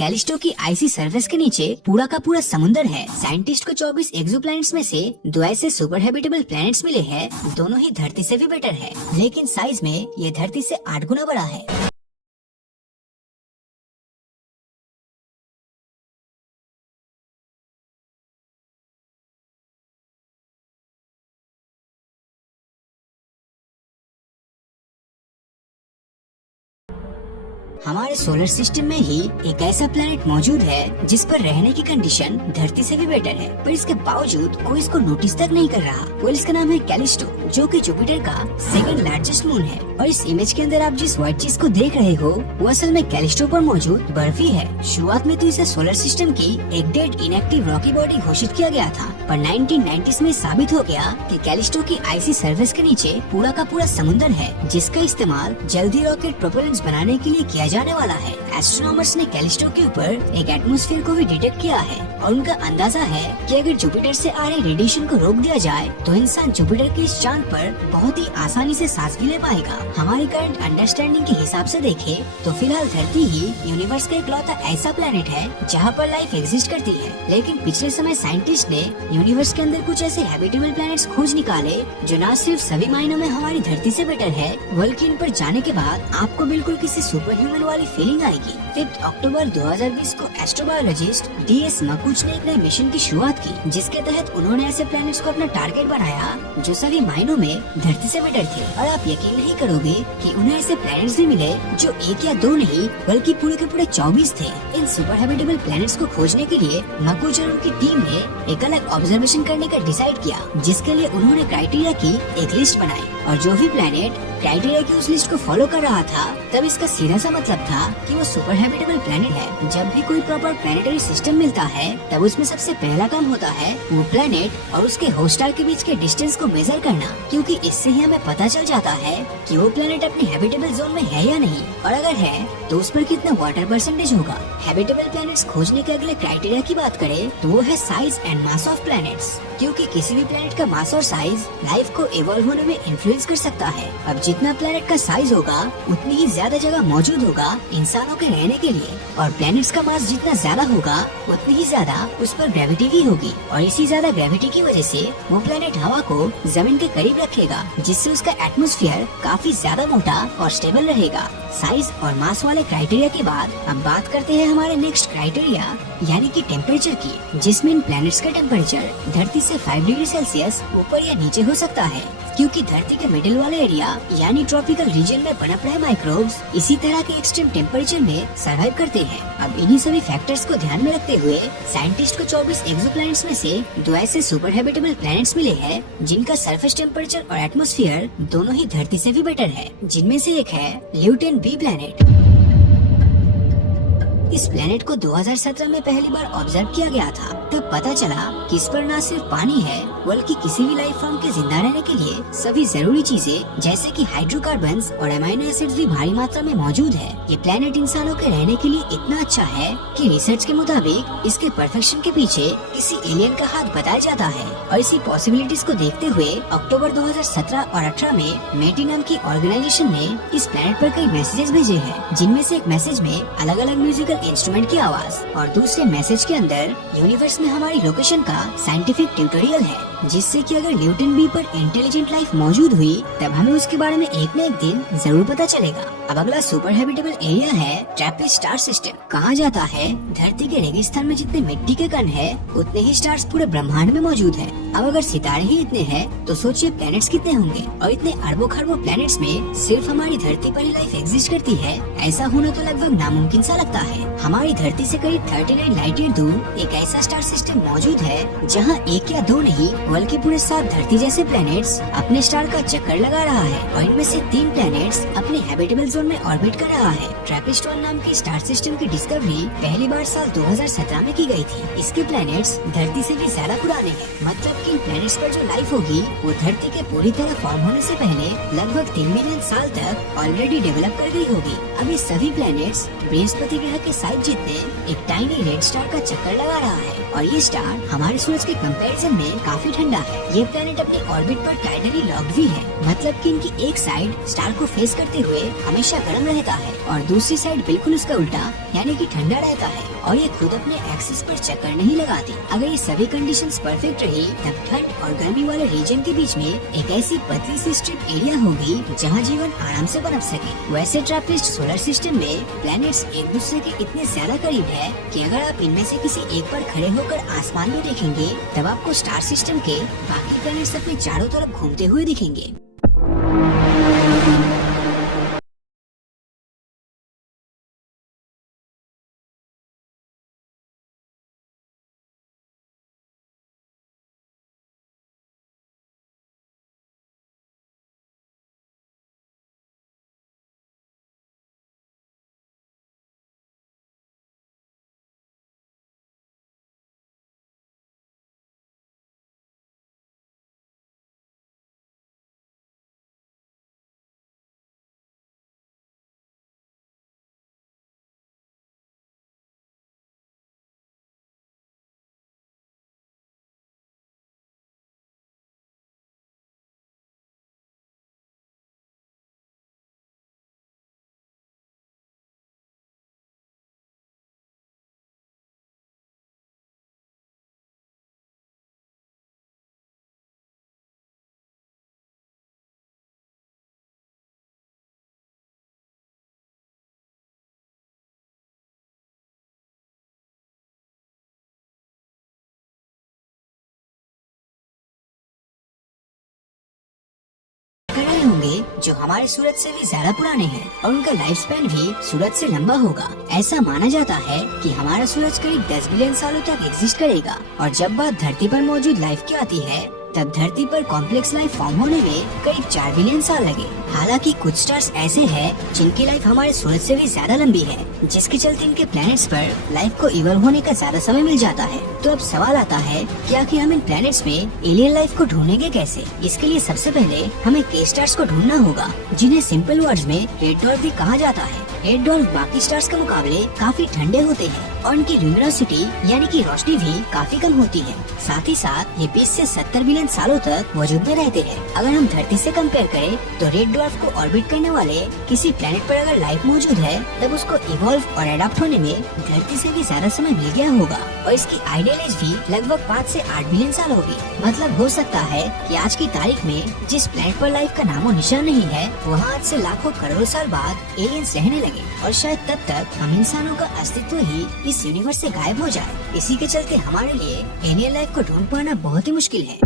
Callisto की आइसी surface के नीचे पूरा का पूरा समुंदर है। साइंटिस्ट को 24 एक्सोप्लैनेट्स में से 2 ऐसे सुपर हैबिटेबल प्लैनेट्स मिले हैं, दोनों ही धरती से भी बेटर है, लेकिन साइज में ये धरती से 8 गुना बड़ा है। हमारे सोलर सिस्टम में ही एक ऐसा प्लेनेट मौजूद है जिस पर रहने की कंडीशन धरती से भी बेटर है, पर इसके बावजूद कोई इसको नोटिस तक नहीं कर रहा। वो इसका नाम है कैलिस्टो, जो कि जुपिटर का सेकंड लार्जेस्ट मून है। और इस इमेज के अंदर आप जिस व्हाइट चीज को देख रहे हो वो असल में कैलिस्टो पर मौजूद बर्फ ही है। शुरुआत में तो इसे सोलर सिस्टम की एक डेड इनएक्टिव रॉकी बॉडी घोषित किया गया था, पर 1990s में साबित हो गया कि कैलिस्टो की आइसी सरफेस के नीचे पूरा का पूरा समुद्र है, जिसका इस्तेमाल जल्दी रॉकेट प्रोपेलेंट्स बनाने के लिए किया जाने वाला है। एस्ट्रोनॉमर्स ने कैलिस्टो के ऊपर एक एटमॉस्फेयर को भी डिटेक्ट किया है और उनका अंदाजा है कि अगर जुपिटर से आ रहे रेडिएशन को रोक दिया जाए तो इंसान जुपिटर के इस चांद पर बहुत ही आसानी से सांस भी ले पाएगा। हमारी करंट अंडरस्टैंडिंग के हिसाब से देखें तो फिलहाल धरती ही यूनिवर्स का इकलौता ऐसा प्लेनेट है जहाँ पर लाइफ एग्जिस्ट करती है, लेकिन पिछले समय साइंटिस्ट ने यूनिवर्स के अंदर कुछ ऐसे हैबिटेबल प्लैनेट्स खोज निकाले जो न सिर्फ सभी मायनों में हमारी धरती से बेटर है, बल्कि इन पर जाने के बाद आपको बिल्कुल किसी सुपर ह्यूमन वाली फीलिंग आएगी। 5 अक्टूबर 2020 को एस्ट्रोबायोलॉजिस्ट DS मकुच ने एक नए मिशन की शुरुआत की, जिसके तहत उन्होंने ऐसे प्लैनेट्स को अपना टारगेट बनाया जो सभी मायनों में धरती से बेटर थे। और आप यकीन नहीं करोगे कि उन्हें ऐसे प्लैनेट्स भी मिले जो 1 या 2 नहीं बल्कि पूरे के पूरे 24 थे। इन सुपर हैबिटेबल प्लैनेट्स को खोजने के लिए मकुच और उनकी टीम ने एक अलग ऑब्जर्वेशन करने का डिसाइड किया, जिसके लिए उन्होंने क्राइटेरिया की एक लिस्ट बनाई। और जो भी प्लैनेट क्राइटेरिया की उस लिस्ट को फॉलो कर रहा था, तब इसका सीधा सा मतलब था कि वो सुपर हैबिटेबल प्लैनेट है। जब भी कोई प्रॉपर प्लैनेटरी सिस्टम मिलता है तब उसमें सबसे पहला काम होता है वो प्लैनेट और उसके होस्ट स्टार के बीच के डिस्टेंस को मेजर करना, क्योंकि इससे ही हमें पता चल जाता है कि वो प्लैनेट अपनी हैबिटेबल जोन में है या नहीं, और अगर है तो उस पर कितना वाटर परसेंटेज होगा। हैबिटेबल प्लैनेट्स खोजने के अगले क्राइटेरिया की बात करें तो वो है size and mass of planets, क्योंकि किसी भी प्लैनेट का मास और साइज लाइफ को इवॉल्व होने में इन्फ्लुएंस कर सकता है। अब जितना प्लैनेट का साइज होगा उतनी ही ज्यादा जगह मौजूद होगा इंसानों के रहने के लिए, और प्लैनेट्स का मास जितना ज्यादा होगा उतनी ही ज्यादा उस पर ग्रेविटी भी होगी, और इसी ज्यादा ग्रेविटी की वजह से वो प्लैनेट हवा को जमीन के करीब रखेगा, जिससे उसका एटमॉस्फेयर काफी ज्यादा मोटा और स्टेबल रहेगा। साइज और मास वाले क्राइटेरिया के बाद अब बात करते हैं हमारे नेक्स्ट क्राइटेरिया यानी कि टेम्परेचर की, जिसमें इन प्लैनेट्स का टेम्परेचर धरती से 5 डिग्री सेल्सियस ऊपर या नीचे हो सकता है, क्योंकि धरती के मिडिल वाले एरिया यानी ट्रॉपिकल रीजन में पनप रहे माइक्रोब्स इसी तरह के एक्सट्रीम टेम्परेचर में सर्वाइव करते हैं। अब इन्हीं सभी फैक्टर्स को ध्यान में रखते हुए साइंटिस्ट को 24 एक्सोप्लैनेट्स में से 2 ऐसे सुपर हैबिटेबल प्लैनेट्स मिले हैं जिनका सरफेस टेम्परेचर और एटमॉस्फेयर दोनों ही धरती से भी बेटर है, जिनमें से एक है ल्यूटेन B प्लैनेट। इस प्लेनेट को 2017 में पहली बार ऑब्जर्व किया गया था। तब पता चला कि इस पर न सिर्फ पानी है बल्कि किसी भी लाइफ फॉर्म के जिंदा रहने के लिए सभी जरूरी चीजें जैसे कि हाइड्रोकार्बन्स और अमीनो एसिड्स भी भारी मात्रा में मौजूद है। ये प्लेनेट इंसानों के रहने के लिए इतना अच्छा है कि रिसर्च के मुताबिक इसके परफेक्शन के पीछे किसी एलियन का हाथ बताया जाता है। और इसी पॉसिबिलिटीज को देखते हुए अक्टूबर 2017 और 18 में मेटी नाम की ऑर्गेनाइजेशन ने इस प्लेनेट पर कई मैसेजेस भेजे हैं, जिनमें से एक मैसेज में अलग अलग म्यूजिकल इंस्ट्रूमेंट की आवाज और दूसरे मैसेज के अंदर यूनिवर्स में हमारी लोकेशन का साइंटिफिक ट्यूटोरियल है, जिससे कि अगर ल्यूटेन B पर इंटेलिजेंट लाइफ मौजूद हुई तब हमें उसके बारे में एक न एक दिन जरूर पता चलेगा। अब अगला सुपर हैबिटेबल एरिया है ट्रैपिस्ट स्टार सिस्टम। कहा जाता है धरती के रेगिस्तान में जितने मिट्टी के कण हैं, उतने ही स्टार्स पूरे ब्रह्मांड में मौजूद हैं। अब अगर सितारे ही इतने हैं तो सोचिए प्लैनेट्स कितने होंगे, और इतने अरबों खरबों प्लैनेट्स में सिर्फ हमारी धरती पर ही लाइफ एग्जिस्ट करती है। ऐसा होना तो लगभग नामुमकिन सा लगता है। हमारी धरती से करीब 39 लाइट ईयर दूर एक ऐसा स्टार सिस्टम मौजूद है जहाँ 1 या 2 नहीं बल्कि पूरे 7 धरती जैसे प्लैनेट्स अपने स्टार का चक्कर लगा रहा है, और इनमें से 3 प्लैनेट्स अपने हैबिटेबल जोन में ऑर्बिट कर रहा है। ट्रैपिस्ट 1 नाम के स्टार सिस्टम की डिस्कवरी पहली बार साल 2017 में की गई थी। इसके प्लैनेट्स धरती से भी ज्यादा पुराने हैं, मतलब कि इन प्लैनेट्स पर जो लाइफ होगी वो धरती के पूरी तरह फॉर्म होने से पहले लगभग 3 मिलियन साल तक ऑलरेडी डेवलप कर गई होगी। अब ये सभी प्लैनेट्स बृहस्पति ग्रह के साइज जितने एक टाइनी रेड स्टार का चक्कर लगा रहा है और ये स्टार हमारे सूरज के कंपैरिजन में काफी ठंडा है। ये प्लेनेट अपने ऑर्बिट पर टाइडली लॉक्ड भी है, मतलब कि इनकी एक साइड स्टार को फेस करते हुए हमेशा गर्म रहता है और दूसरी साइड बिल्कुल उसका उल्टा यानी कि ठंडा रहता है और ये खुद अपने एक्सिस पर चक्कर नहीं लगाती। अगर ये सभी कंडीशंस परफेक्ट रही तब ठंड और गर्मी वाले रीजन के बीच में एक ऐसी पतली सी स्ट्रिप एरिया होगी जहाँ जीवन आराम से पनप सके। वैसे ट्रैपिस्ट सोलर सिस्टम में प्लैनेट्स एक दूसरे के इतने ज्यादा करीब है कि अगर आप इनमें से किसी एक पर खड़े होकर आसमान में देखेंगे तब आपको स्टार सिस्टम के बाकी प्लैनेट्स अपने चारों तरफ घूमते हुए दिखेंगे। ग्रह होंगे जो हमारे सूरज से भी ज्यादा पुराने हैं और उनका लाइफ स्पैन भी सूरज से लंबा होगा। ऐसा माना जाता है कि हमारा सूरज करीब 10 बिलियन सालों तक एग्जिस्ट करेगा और जब बात धरती पर मौजूद लाइफ की आती है तब धरती पर कॉम्प्लेक्स लाइफ फॉर्म होने में करीब 4 बिलियन साल लगे। हालांकि कुछ स्टार्स ऐसे हैं जिनकी लाइफ हमारे सूरज से भी ज्यादा लंबी है, जिसके चलते इनके प्लैनेट्स पर लाइफ को इवॉल्व होने का ज्यादा समय मिल जाता है। तो अब सवाल आता है कि आखिर हम इन प्लैनेट्स में एलियन लाइफ को ढूंढेंगे कैसे। इसके लिए सबसे पहले हमें के स्टार्स को ढूंढना होगा, जिन्हें सिंपल वर्ड्स में रेड डॉर्फ भी कहा जाता है। रेड डॉर्फ बाकी स्टार्स के मुकाबले काफी ठंडे होते हैं और उनकी ल्यूमिनोसिटी यानी कि रोशनी भी काफी कम होती है। साथ ही साथ ये 20 से 70 बिलियन सालों तक वजूद में रहते हैं। अगर हम धरती से कंपेयर करें तो रेड डॉर्फ को ऑर्बिट करने वाले किसी प्लेनेट पर अगर लाइफ मौजूद है तब उसको इवॉल्व और एडाप्ट होने में धरती से भी ज्यादा समय मिल गया होगा और इसकी आइडियल एज भी लगभग 5 से 8 बिलियन साल होगी। मतलब हो सकता है कि आज की तारीख में जिस प्लेनेट पर लाइफ का नामो निशान नहीं है वहाँ आज से लाखों करोड़ों साल बाद एलियंस रहने लगे और शायद तब तक हम इंसानों का अस्तित्व ही इस यूनिवर्स से गायब हो जाए। इसी के चलते हमारे लिए एलियन लाइफ को ढूंढ पाना बहुत ही मुश्किल है।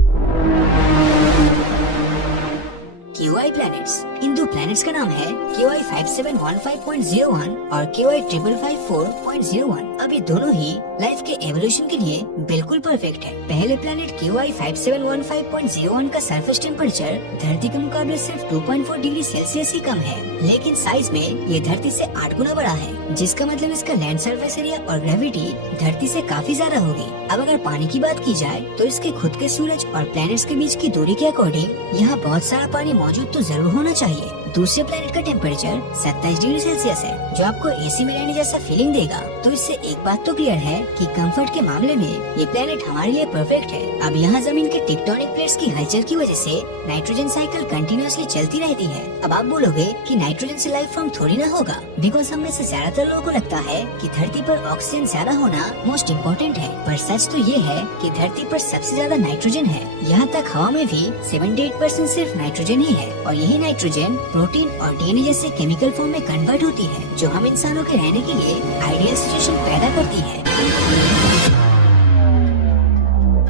KY planets. इन दो प्लैनेट्स का नाम है KY 5715.01 और KY 5554.01। अब ये दोनों ही लाइफ के एवोल्यूशन के लिए बिल्कुल परफेक्ट है। पहले प्लैनेट KY 5715.01 का सरफेस टेम्परेचर धरती के मुकाबले सिर्फ 2.4 डिग्री सेल्सियस ही कम है, लेकिन साइज में ये धरती से 8 गुना बड़ा है, जिसका मतलब इसका लैंड सरफेस एरिया और ग्रेविटी धरती से काफी ज्यादा होगी। अब अगर पानी की बात की जाए तो इसके खुद के सूरज और प्लैनेट्स के बीच की दूरी के अकॉर्डिंग यहाँ बहुत सारा पानी मौजूद तो जरूर होना चाहिए। दूसरे प्लेनेट का टेम्परेचर 27 डिग्री सेल्सियस है, जो आपको एसी में रहने जैसा फीलिंग देगा। तो इससे एक बात तो क्लियर है कि कंफर्ट के मामले में ये प्लेनेट हमारे लिए परफेक्ट है। अब यहाँ जमीन के टेक्टोनिक प्लेट्स की हलचल की वजह से नाइट्रोजन साइकिल कंटिन्यूअसली चलती रहती है। अब आप बोलोगे कि नाइट्रोजन से लाइफ फॉर्म थोड़ी ना होगा, बिकॉज हम में से ज्यादातर लोगों को लगता है कि धरती पर ऑक्सीजन ज्यादा होना मोस्ट इम्पोर्टेंट है, पर सच तो ये है कि धरती पर सबसे ज्यादा नाइट्रोजन है। यहाँ तक हवा में भी 78% सिर्फ नाइट्रोजन ही है और यही नाइट्रोजन प्रोटीन और डीएनए जैसे केमिकल फॉर्म में कन्वर्ट होती है, जो हम इंसानों के रहने के लिए आइडियल सिचुएशन पैदा करती है।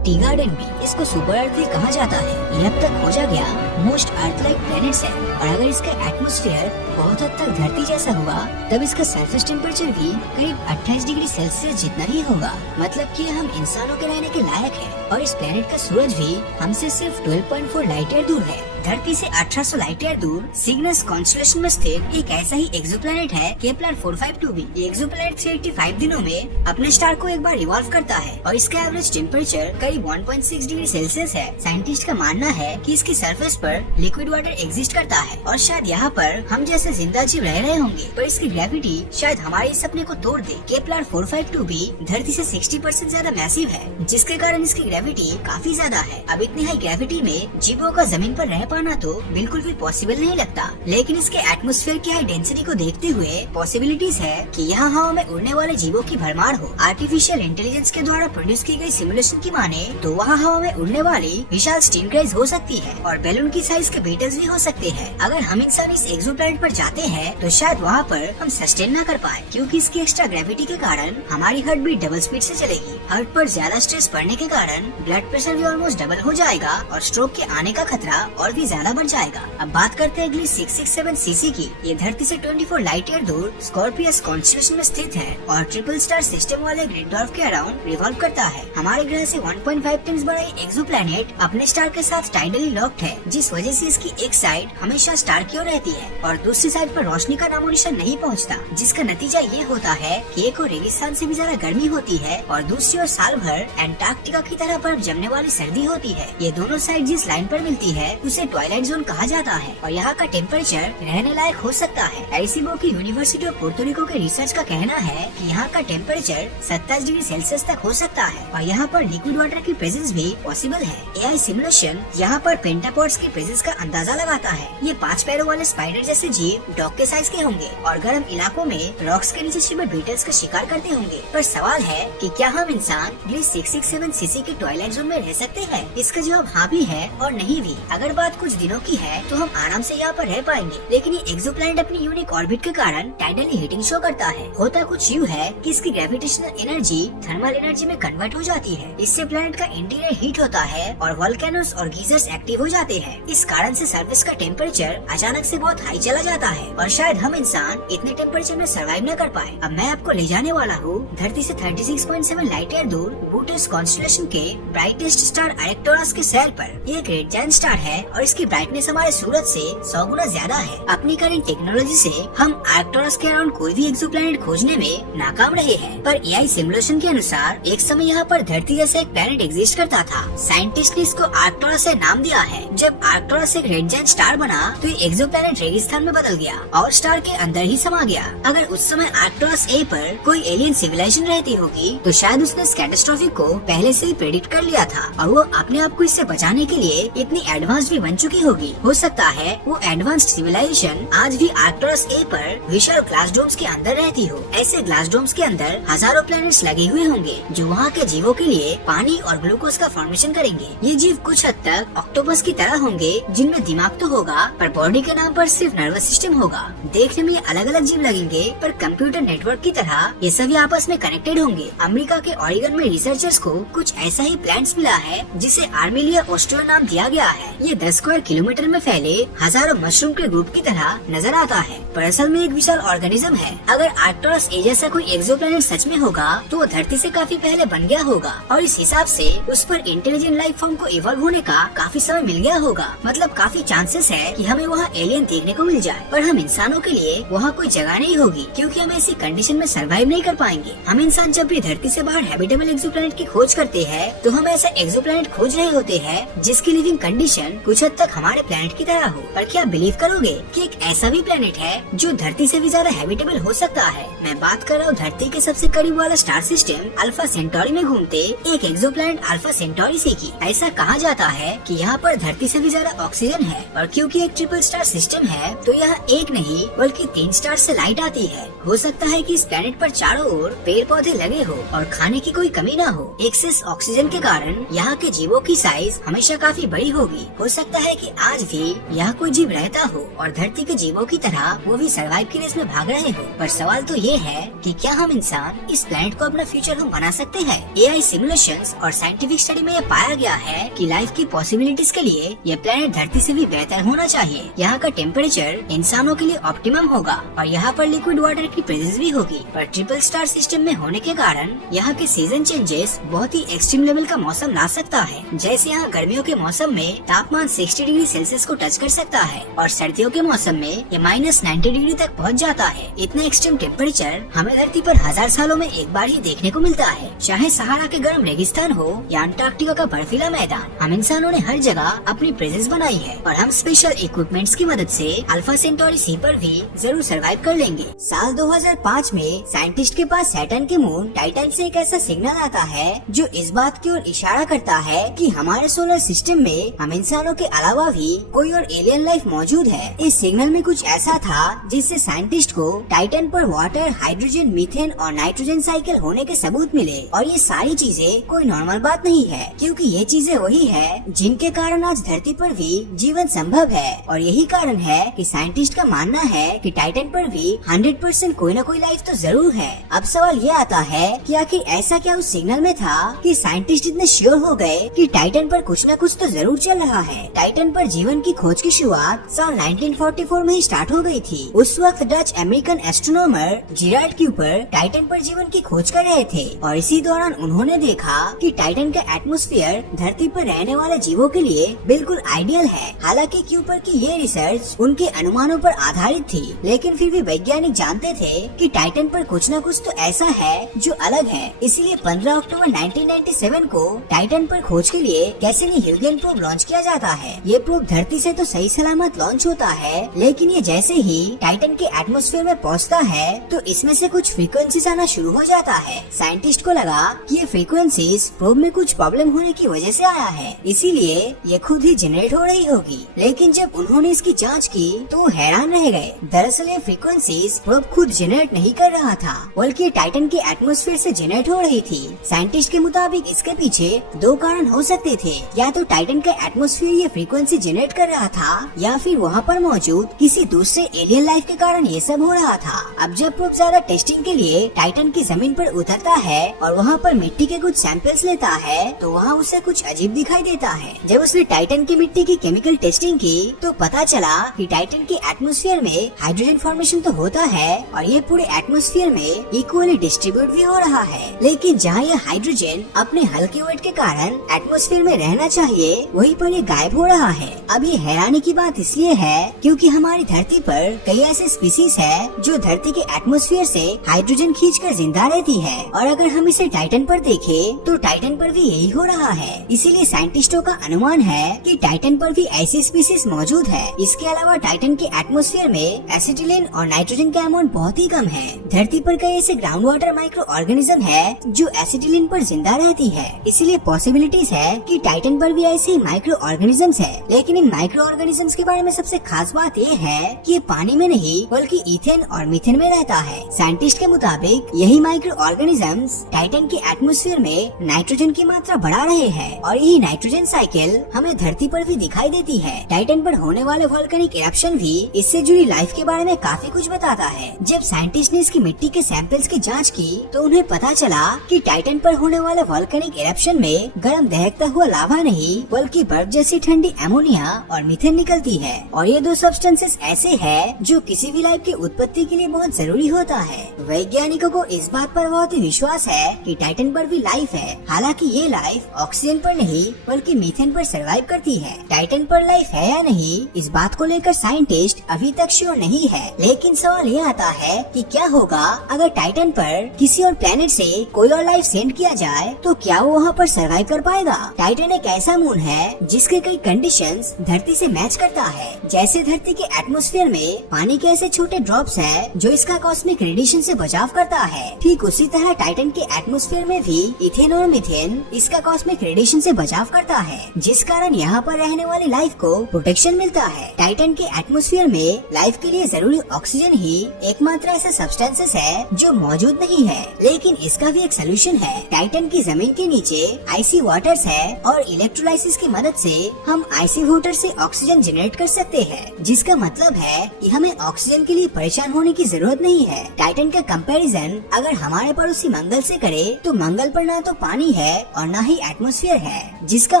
टी गार्डन भी, इसको सुपर अर्थ भी कहा जाता है। ये अब तक खोजा गया मोस्ट अर्थ लाइक प्लैनेट्स है और अगर इसका एटमॉस्फेयर बहुत हद तक धरती जैसा हुआ तब इसका सरफेस टेम्परेचर भी करीब 28 डिग्री सेल्सियस जितना ही होगा। मतलब कि हम इंसानों के रहने के लायक है और इस प्लैनेट का सूरज भी हमसे सिर्फ 12.4 लाइट ईयर दूर है। धरती से 1800 लाइट ईयर दूर सिग्नस कॉन्स्टेलेशन में स्थित एक ऐसा ही एक्सोप्लैनेट है केप्लर 452b। ये एक्सोप्लैनेट 385 दिनों में अपने स्टार को एक बार रिवॉल्व करता है और इसका एवरेज टेम्परेचर करीब 1.6 डिग्री सेल्सियस है। साइंटिस्ट का मानना है कि इसकी सरफेस पर लिक्विड वाटर एग्जिस्ट करता है और शायद यहाँ पर हम जैसे जिंदा जीव रह रहे होंगे, पर इसकी ग्रेविटी शायद हमारे सपने को तोड़ दे। केप्लर 452b धरती से 60% ज्यादा मैसिव है, जिसके कारण इसकी ग्रेविटी काफी ज्यादा है। अब इतनी हाई ग्रेविटी में जीवों का जमीन पर रह पाना तो बिल्कुल भी पॉसिबल नहीं लगता, लेकिन इसके एटमॉस्फेयर की हाई डेंसिटी को देखते हुए पॉसिबिलिटीज है कि यहाँ हवा में उड़ने वाले जीवों की भरमार हो। आर्टिफिशियल इंटेलिजेंस के द्वारा प्रोड्यूस की गई सिमुलेशन की माने तो वहाँ हवा में उड़ने वाली विशाल स्टिंग्रेज हो सकती है और बैलून की साइज के बीटल्स भी हो सकते हैं। अगर हम इंसान इस एक्सोप्लैनेट पर जाते हैं तो शायद वहाँ पर हम सस्टेन न कर पाए, क्योंकि इसकी एक्स्ट्रा ग्रेविटी के कारण हमारी हार्ट बीट डबल स्पीड से चलेगी। हार्ट पर ज्यादा स्ट्रेस पड़ने के कारण ब्लड प्रेशर भी ऑलमोस्ट डबल हो जाएगा और स्ट्रोक के आने का खतरा और भी ज्यादा बढ़ जाएगा। अब बात करते हैं अगली 667 सीसी की। ये धरती से 24 लाइट ईयर दूर स्कॉर्पियस कॉन्स्टेलेशन में स्थित है और ट्रिपल स्टार सिस्टम वाले रेड ड्वार्फ के अराउंड रिवॉल्व करता है। हमारे ग्रह से 1.5 टाइम्स बड़ा एक्सोप्लैनेट अपने स्टार के साथ टाइडली लॉक्ड है, जिस वजह से इसकी एक साइड हमेशा स्टार की ओर रहती है और दूसरी साइड पर रोशनी का नामो निशान नहीं पहुंचता, जिसका नतीजा ये होता है कि एक और रेगिस्तान से भी ज्यादा गर्मी होती है और दूसरी ओर साल भर एंटार्क्टिका की तरह बर्फ जमने वाली सर्दी होती है। ये दोनों साइड जिस लाइन पर मिलती है उसे ट्वाइलाइट जोन कहा जाता है और यहाँ का टेम्परेचर रहने लायक हो सकता है। एलसीबो की यूनिवर्सिटी ऑफ पोर्टो रिको के रिसर्च का कहना है कि यहाँ का टेम्परेचर 27 डिग्री सेल्सियस तक हो सकता है और यहाँ पर लिक्विड वाटर की प्रेजेंस भी पॉसिबल है। एआई सिमुलेशन यहाँ पर पेंटापोड्स की प्रेजेंस का अंदाजा लगाता है। ये 5 पैरों वाले स्पाइडर जैसे जीव डॉग के साइज के होंगे और गर्म इलाकों में रॉक्स के नीचे छिपे बीटल्स का शिकार करते होंगे। पर सवाल है कि क्या हम इंसान 667 सीसी के ट्वाइलाइट जोन में रह सकते हैं? इसका जवाब हाँ भी है और नहीं भी। अगर बात कुछ दिनों की है तो हम आराम से यहाँ पर रह पाएंगे, लेकिन ये एक्सोप्लैनेट अपनी यूनिक ऑर्बिट के कारण टाइडली हीटिंग शो करता है। होता कुछ यूँ है कि इसकी ग्रेविटेशनल एनर्जी थर्मल एनर्जी में कन्वर्ट हो जाती है। इससे प्लैनेट का इंटीरियर हीट होता है और वोल्केनोस और गीजर्स एक्टिव हो जाते हैं। इस कारण से सरफेस का टेम्परेचर अचानक से बहुत हाई चला जाता है और शायद हम इंसान इतने टेम्परेचर में सर्वाइव न कर पाए। अब मैं आपको ले जाने वाला हूँ धरती से 36.7 लाइट ईयर दूर बूटस कॉन्स्टेलेशन के ब्राइटेस्ट स्टार आर्क्टुरस के सेल पर। ये एक रेड जायंट स्टार है और इसकी ब्राइटनेस हमारे सूरज से 100 गुना ज्यादा है। अपनी करंट टेक्नोलॉजी से हम आर्क्टुरस के अराउंड कोई भी एक्सोप्लैनेट खोजने में नाकाम रहे हैं, पर एआई सिमुलेशन के अनुसार एक समय यहाँ पर धरती जैसा एक प्लैनेट एग्जिस्ट करता था। साइंटिस्ट ने इसको आर्क्टुरस से नाम दिया है। जब आर्क्टुरस एक रेड जायंट स्टार बना तो ये एक्सोप्लैनेट रेगिस्तान में बदल गया और स्टार के अंदर ही समा गया। अगर उस समय आर्क्टुरस ए पर कोई एलियन सिविलाइजेशन रहती होगी तो शायद उसने इस कैटास्ट्रोफे को पहले से ही प्रेडिक्ट कर लिया था और वो अपने आप को इससे बचाने के लिए इतनी एडवांस भी बन चुकी होगी। हो सकता है वो एडवांस्ड सिविलाइजेशन आज भी आर्क्टुरस ए पर विशाल ग्लास डोम्स के अंदर रहती हो। ऐसे ग्लास डोम्स के अंदर हजारों प्लैनेट्स लगे हुए होंगे जो वहाँ के जीवों के लिए पानी और ग्लूकोज का फॉर्मेशन करेंगे। ये जीव कुछ हद तक ऑक्टोपस की तरह होंगे, जिनमें दिमाग तो होगा पर बॉडी के नाम पर सिर्फ नर्वस सिस्टम होगा। देखने में ये अलग अलग जीव लगेंगे पर कंप्यूटर नेटवर्क की तरह ये सभी आपस में कनेक्टेड होंगे। अमेरिका के ओरेगन में रिसर्चर्स को कुछ ऐसा ही प्लांट्स मिला है जिसे आर्मेलिया ऑस्ट्रियो नाम दिया गया है। ये 10 स्क्वायर किलोमीटर में फैले हजारों मशरूम के ग्रुप की तरह नजर आता है, पर असल में एक विशाल ऑर्गेनिज्म है। अगर आर्क्टुरस ए जैसा कोई एक्सोप्लैनेट सच में होगा तो वो धरती से काफी पहले बन गया होगा और इस हिसाब से उस पर इंटेलिजेंट लाइफ फॉर्म को इवॉल्व होने का काफी समय मिल गया होगा। मतलब काफी चांसेस है कि हमें वहाँ एलियन देखने को मिल जाए, पर हम इंसानों के लिए वहाँ कोई जगह नहीं होगी क्योंकि हम ऐसी कंडीशन में सर्वाइव नहीं कर पाएंगे। हम इंसान जब भी धरती से बाहर हैबिटेबल एक्सोप्लैनेट की खोज करते हैं तो हम ऐसा एक्सोप्लैनेट खोज रहे होते हैं जिसकी लिविंग कंडीशन कुछ हद तक हमारे प्लैनेट की तरह हो। पर क्या बिलीव करोगे कि एक ऐसा भी प्लैनेट है जो धरती से भी ज्यादा हैबिटेबल हो सकता है? मैं बात कर रहा हूँ धरती के सबसे करीब वाला स्टार सिस्टम अल्फा सेंटोरी में घूमते एक एक्सोप्लैनेट अल्फा सेंटोरी सी की। ऐसा कहा जाता है कि यहाँ पर धरती से भी ज्यादा ऑक्सीजन है और क्योंकि एक ट्रिपल स्टार सिस्टम है तो यहाँ एक नहीं बल्कि 3 स्टार से लाइट आती है। हो सकता है कि इस प्लैनेट पर चारों ओर पेड़ पौधे लगे हो और खाने की कोई कमी न हो। एक्सेस ऑक्सीजन के कारण यहाँ के जीवों की साइज हमेशा काफी बड़ी होगी। हो सकता है कि आज भी यहाँ कोई जीव रहता हो और धरती के जीवों की तरह वो भी सर्वाइव की रेस में भाग रहे हो। पर सवाल तो ये है कि क्या हम इंसान इस प्लैनेट को अपना फ्यूचर होम बना सकते हैं? एआई सिमुलेशंस और साइंटिफिक स्टडी में ये पाया गया है कि लाइफ की पॉसिबिलिटीज के लिए ये प्लैनेट धरती से भी बेहतर होना चाहिए। यहाँ का टेम्परेचर इंसानों के लिए ऑप्टिमम होगा और यहाँ पर लिक्विड वाटर की प्रेजेंस भी होगी। पर ट्रिपल स्टार सिस्टम में होने के कारण यहाँ के सीजन चेंजेस बहुत ही एक्सट्रीम लेवल का मौसम ला सकता है। जैसे यहाँ गर्मियों के मौसम में तापमान 60 60 डिग्री सेल्सियस को टच कर सकता है और सर्दियों के मौसम में ये -90 डिग्री तक पहुंच जाता है। इतना एक्सट्रीम टेम्परेचर हमें धरती पर 1000 सालों में एक बार ही देखने को मिलता है। चाहे सहारा के गर्म रेगिस्तान हो या अंटार्कटिका का बर्फीला मैदान, हम इंसानों ने हर जगह अपनी प्रेजेंस बनाई है और हम स्पेशल इक्विपमेंट्स की मदद से अल्फा सेंटोरी सी पर भी जरूर सर्वाइव कर लेंगे। साल 2005 में साइंटिस्ट के पास सैटर्न के मून टाइटन से एक ऐसा सिग्नल आता है जो इस बात की ओर इशारा करता है कि हमारे सोलर सिस्टम में हम इंसानों के अलावा भी कोई और एलियन लाइफ मौजूद है। इस सिग्नल में कुछ ऐसा था जिससे साइंटिस्ट को टाइटन पर वाटर, हाइड्रोजन, मीथेन और नाइट्रोजन साइकिल होने के सबूत मिले। और ये सारी चीजें कोई नॉर्मल बात नहीं है, क्योंकि ये चीजें वही है जिनके कारण आज धरती पर भी जीवन संभव है। और यही कारण है कि साइंटिस्ट का मानना है कि टाइटन पर भी 100% कोई न कोई लाइफ तो जरूर है। अब सवाल ये आता है कि आखिर ऐसा क्या उस सिग्नल में था कि साइंटिस्ट इतने श्योर हो गए कि टाइटन पर कुछ न कुछ तो जरूर चल रहा है। टाइटन पर जीवन की खोज की शुरुआत साल 1944 में ही स्टार्ट हो गई थी। उस वक्त Dutch American astronomer Gerrard Kuiper Titan पर जीवन की खोज कर रहे थे और इसी दौरान उन्होंने देखा कि टाइटन का एटमॉस्फेयर धरती पर रहने वाले जीवों के लिए बिल्कुल आइडियल है। हालांकि क्यूपर की ये रिसर्च उनके अनुमानों पर आधारित थी, लेकिन फिर भी वैज्ञानिक जानते थे कि टाइटन पर कुछ न कुछ तो ऐसा है जो अलग है। इसीलिए 15 अक्टूबर 1997 को टाइटन पर खोज के लिए कैसिनी ह्यूगेन प्रोब लॉन्च किया जाता है। ये प्रोब धरती से तो सही सलामत लॉन्च होता है, लेकिन ये जैसे ही टाइटन के एटमॉस्फेयर में पहुंचता है तो इसमें से कुछ फ्रीक्वेंसीज आना शुरू हो जाता है। साइंटिस्ट को लगा कि ये फ्रीक्वेंसीज प्रोब में कुछ प्रॉब्लम होने की वजह से आया है, इसीलिए ये खुद ही जनरेट हो रही होगी। लेकिन जब उन्होंने इसकी जांच की तो हैरान रह गए। दरअसल ये फ्रीक्वेंसीज प्रोब खुद जनरेट नहीं कर रहा था, बल्कि टाइटन के एटमॉस्फेयर से जनरेट हो रही थी। साइंटिस्ट के मुताबिक इसके पीछे दो कारण हो सकते थे, या तो टाइटन का एटमॉस्फेयर ये फ्रीक्वेंसी जनरेट कर रहा था, या फिर वहाँ पर मौजूद किसी दूसरे एलियन लाइफ के कारण ये सब हो रहा था। अब जब प्रोब ज्यादा टेस्टिंग के लिए टाइटन की जमीन पर उतरता है और वहाँ पर मिट्टी के कुछ सैंपल्स लेता है तो वहाँ उसे कुछ अजीब दिखाई देता है। जब उसने टाइटन की मिट्टी की केमिकल टेस्टिंग की तो पता चला कि टाइटन के एटमॉस्फेयर में हाइड्रोजन फॉर्मेशन तो होता है और ये पूरे एटमॉस्फेयर में इक्वली डिस्ट्रीब्यूट भी हो रहा है, लेकिन जहाँ ये हाइड्रोजन अपने हल्के वेट के कारण एटमॉस्फेयर में रहना चाहिए वहीं पर ये गायब हो रहा है। अब ये हैरानी की बात इसलिए है क्योंकि हमारी धरती पर कई ऐसे स्पीसीज है जो धरती के एटमॉस्फेयर से हाइड्रोजन खींचकर जिंदा रहती है, और अगर हम इसे टाइटन पर देखें तो टाइटन पर भी यही हो रहा है। इसीलिए साइंटिस्टों का अनुमान है कि टाइटन पर भी ऐसी स्पीसीज मौजूद है। इसके अलावा टाइटन के एटमॉस्फेयर में एसिटिलीन और नाइट्रोजन का अमाउंट बहुत ही कम है। धरती पर कई ऐसे ग्राउंड वाटर माइक्रो ऑर्गेनिज्म है जो एसिटिलीन पर जिंदा रहती है, इसीलिए पॉसिबिलिटीज है कि टाइटन पर भी ऐसे माइक्रो ऑर्गेनिजम्स है। लेकिन इन माइक्रो ऑर्गेनिजम्स के बारे में सबसे खास बात ये है कि ये पानी में नहीं बल्कि इथेन और मीथेन में रहता है। साइंटिस्ट के मुताबिक यही माइक्रो ऑर्गेनिजम्स टाइटन के एटमॉस्फेयर में नाइट्रोजन की मात्रा बढ़ा रहे हैं और यही नाइट्रोजन साइकिल हमें धरती पर भी दिखाई देती है। टाइटन पर होने वाले वोल्केनिक इरप्शन भी इससे जुड़ी लाइफ के बारे में काफी कुछ बताता है। जब साइंटिस्ट ने इसकी मिट्टी के सैंपल्स की जांच की तो उन्हें पता चला कि टाइटन पर होने वाले वोल्केनिक इरप्शन में गर्म दहकता हुआ लावा नहीं बल्कि बर्फ जैसी ठंडी अमोनिया और मीथेन निकलती है, और ये दो सब्सटेंसेस ऐसे हैं जो किसी भी लाइफ की उत्पत्ति के लिए बहुत जरूरी होता है। वैज्ञानिकों को इस बात पर बहुत ही विश्वास है कि टाइटन पर भी लाइफ है। हालांकि ये लाइफ ऑक्सीजन पर नहीं बल्कि मीथेन पर सर्वाइव करती है। टाइटन पर लाइफ है या नहीं इस बात को लेकर साइंटिस्ट अभी तक श्योर नहीं है, लेकिन सवाल ये आता है कि क्या होगा अगर टाइटन पर किसी और प्लेनेट से कोई और लाइफ सेंड किया जाए तो क्या वो वहाँ पर सर्वाइव कर पाएगा। टाइटन एक ऐसा मून है जिसके कई कंडीशंस धरती से मैच करता है। जैसे धरती के एटमॉस्फेयर में पानी के ऐसे छोटे ड्रॉप्स हैं जो इसका कॉस्मिक रेडिएशन से बचाव करता है, ठीक उसी तरह टाइटन के एटमॉस्फेयर में भी इथेन और मीथेन इसका कॉस्मिक रेडिएशन से बचाव करता है, जिस कारण यहाँ पर रहने वाली लाइफ को प्रोटेक्शन मिलता है। टाइटन के एटमॉस्फेयर में लाइफ के लिए जरूरी ऑक्सीजन ही एकमात्र ऐसा सब्सटेंसेस है जो मौजूद नहीं है, लेकिन इसका भी एक सोल्यूशन है। टाइटन की जमीन के नीचे आइसी वाटर्स है और इलेक्ट्रोलाइसिस की मदद से हम आइसी वाटर से ऑक्सीजन जनरेट कर सकते हैं, जिसका मतलब है कि हमें ऑक्सीजन के लिए परेशान होने की जरूरत नहीं है। टाइटन का कंपैरिजन अगर हमारे पड़ोसी मंगल से करे तो मंगल पर ना तो पानी है और ना ही एटमॉस्फेयर है, जिसका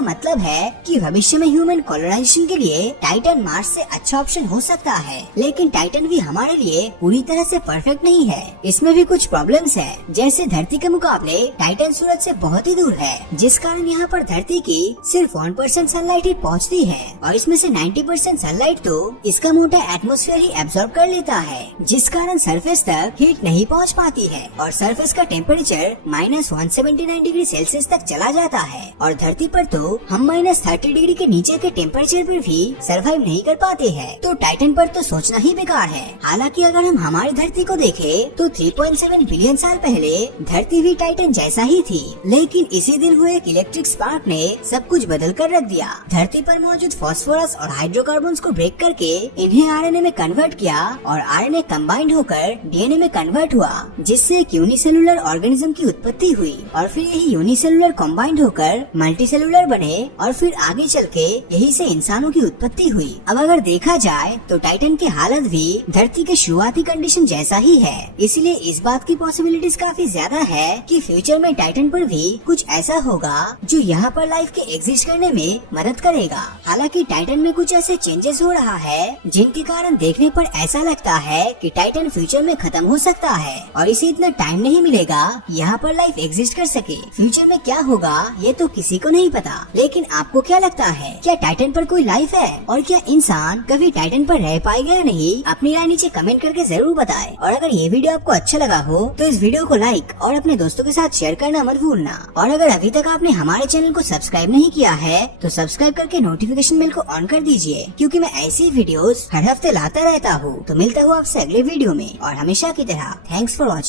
मतलब है कि भविष्य में ह्यूमन कॉलोनाइजेशन के लिए टाइटन मार्स से अच्छा ऑप्शन हो सकता है। लेकिन टाइटन भी हमारे लिए पूरी तरह से परफेक्ट नहीं है, इसमें भी कुछ प्रॉब्लम्स है। जैसे धरती के मुकाबले टाइटन सूरज से बहुत ही दूर है, जिस कारण यहाँ पर धरती की सिर्फ 1% सनलाइट ही पहुँच पहुंचती है और इसमें से 90% सनलाइट तो इसका मोटा एटमॉस्फेयर ही एब्जॉर्ब कर लेता है, जिस कारण सरफेस तक हीट नहीं पहुंच पाती है और सरफेस का टेम्परेचर -179 डिग्री सेल्सियस तक चला जाता है। और धरती पर तो हम -30 डिग्री के नीचे के टेम्परेचर पर भी सरवाइव नहीं कर पाते हैं, तो टाइटन पर तो सोचना ही बेकार है। हालांकि अगर हम हमारी धरती को देखें तो 3.7 बिलियन साल पहले धरती भी टाइटन जैसा ही थी, लेकिन इसी दिन हुए एक इलेक्ट्रिक स्पार्क ने सब कुछ बदल कर रख दिया। धरती पर मौजूद फास्फोरस और हाइड्रोकार्बन्स को ब्रेक करके इन्हें आरएनए में कन्वर्ट किया और आरएनए कंबाइंड होकर डीएनए में कन्वर्ट हुआ, जिससे एक यूनिसेलुलर ऑर्गेनिज्म की उत्पत्ति हुई और फिर यही यूनिसेलुलर कंबाइंड होकर मल्टीसेलुलर बने और फिर आगे चल के यही से इंसानों की उत्पत्ति हुई। अब अगर देखा जाए तो टाइटन की हालत भी धरती के शुरुआती कंडीशन जैसा ही है, इसलिए इस बात की पॉसिबिलिटीज काफी ज्यादा है कि फ्यूचर में टाइटन पर भी कुछ ऐसा होगा जो यहाँ पर लाइफ के एग्जिस्ट करने में मदद करेगा। हालांकि टाइटन में कुछ ऐसे चेंजेस हो रहा है जिनके कारण देखने पर ऐसा लगता है कि टाइटन फ्यूचर में खत्म हो सकता है और इसे इतना टाइम नहीं मिलेगा यहाँ पर लाइफ एग्जिस्ट कर सके। फ्यूचर में क्या होगा ये तो किसी को नहीं पता, लेकिन आपको क्या लगता है, क्या टाइटन पर कोई लाइफ है और क्या इंसान कभी टाइटन पर रह पाएगा या नहीं? अपनी राय नीचे कमेंट करके जरूर बताएं। और अगर ये वीडियो आपको अच्छा लगा हो तो इस वीडियो को लाइक और अपने दोस्तों के साथ शेयर करना मत भूलना। और अगर अभी तक आपने हमारे चैनल को सब्सक्राइब नहीं किया है तो सब्सक्राइब करके नोटिफिकेशन बेल को ऑन कर दीजिए, क्योंकि मैं ऐसी वीडियोस हर हफ्ते लाता रहता हूँ। तो मिलता हूँ आपसे अगले वीडियो में और हमेशा की तरह थैंक्स फॉर वॉचिंग।